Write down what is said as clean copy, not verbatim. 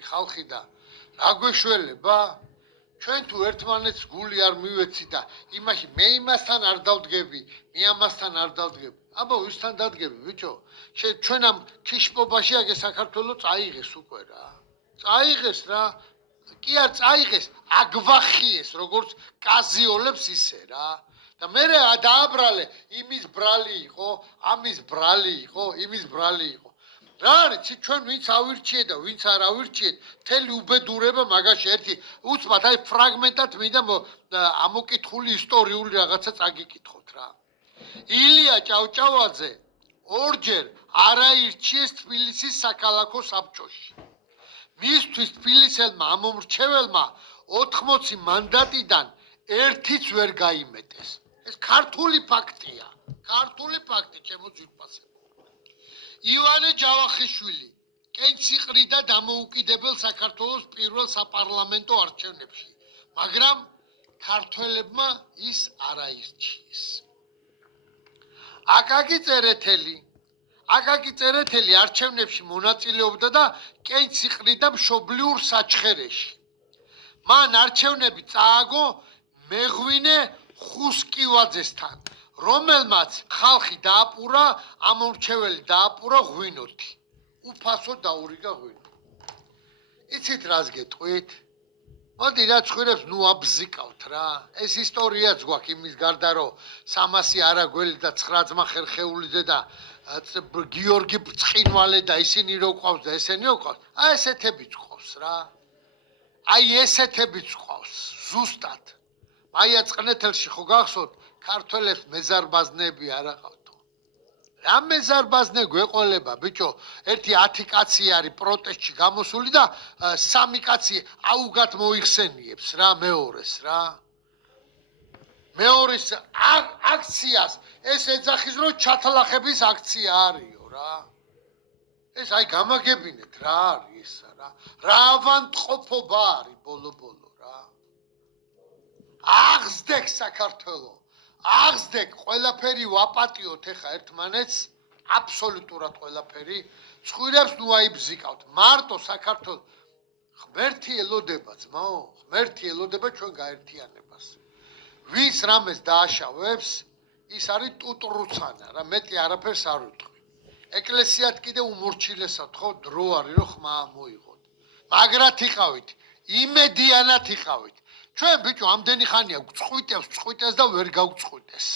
გეშლილი ხალხი და რა გვეშველება? ჩვენ თუ ერთმანეთს გული არ მივეცი და იმაში მე იმასთან არ დავდგები, მე ამასთან არ დავდგები. აბა ვისთან დადგები, ბიჭო? ჩვენ ამ ქიშპობაში აგე საქართველოს წაიღეს უკვე რა. წაიღეს რა. კი არ წაიღეს, აგვახიეს, როგორც კაზიოლებს ისე რა. და მე დააბრალე, იმის ბრალი იყო, ამის ბრალი იყო, იმის ბრალი იყო. რა არის, ჩვენ ვინც ავირჩიეთ და ვინც არ ავირჩიეთ, მთელი უბედურება მაგაში ერთი უცბად აი ფრაგმენტად მინდა ამოკითხული ისტორიული რაღაცა წაგიკითხოთ რა. ილია ჭავჭავაძე ორჯერ არაირჩიეს თბილისის საქალაქო საბჭოში. მისთვის თბილისელმა ამომრჩეველმა 80 მანდატიდან ერთიც ვერ გაიმეტეს. ეს ქართული ფაქტია. ქართული ფაქტი ჩემო ძვირფასებო. ივანე ჯავახიშვილი კენციყრიდა დამოუკიდებელ საქართველოს პირველ საპარლამენტო არჩევნებში, მაგრამ ქართველებმა ის არაირჩიეს. აკაკი წერეთელი არჩევნებში მონაწილეობდა და კენციყრიდა მშობლიურ საჩხერეში. მან არჩევნები წააგო მეღვინე ხუსკივაძესთან, რომელმაც ხალხი დააპურა, ამომრჩეველი დააპურა ღვინოთი. უფასო დაურიგა ღვინო. იცით რას გეტყვით? მოდი რა ცხვირებს ნუ აბზიკავთ რა. ეს ისტორიაც გვაქვს იმის გარდა რომ 300 არაგველი და 9 ძმა ხერხეულიძე და გიორგი ბრწყინვალე და ისინი რო ყავს და ესენი რო ყავს. აი ესეთებიც ყავს რა. აი ესეთებიც ყავს ზუსტად. მაია წყნეთელში ხო გახსოვთ ქართველებს მეზარბაზნები არ აყავთო. რა მეზარბაზნე გვეყოლება, ბიჭო, ერთი 10 კაცი არის პროტესტში გამოსული და 3 კაცი აუგად მოიხსენიებს რა მეორეს რა. მეორის აქციას ეს ეძახის რომ ჩათლახების აქცია არისო რა. ეს აი გამაგებინეთ რა არის ესა რა. რა ავანტყოფობა არის ბოლო-ბოლო რა. აღზდეკ საქართველო. აღზდეკ ყველაფერი ვაპატიოთ ეხა ერთმანეთს, აბსოლუტურად ყველაფერი. ცხვირებს ნუ აიბზიკავთ. მარტო საქართველო ღმერთი ელოდება ძმაო, ღმერთი ელოდება ჩვენ გაერთიანებას. ვის რამეს დააშავებს, ის არის ტუტრუცანა რა, მეტი არაფერს არ ვიტყვი. ეკლესიად კიდე უმორჩილესად ხო დრო არის რომ ხმა მოიღოთ. მაგრად იყავით, იმედიანად იყავით. ჩვენ ბიჭო ამდენი ხანია გვწყვიტებს და ვერ გავწყვიტეს.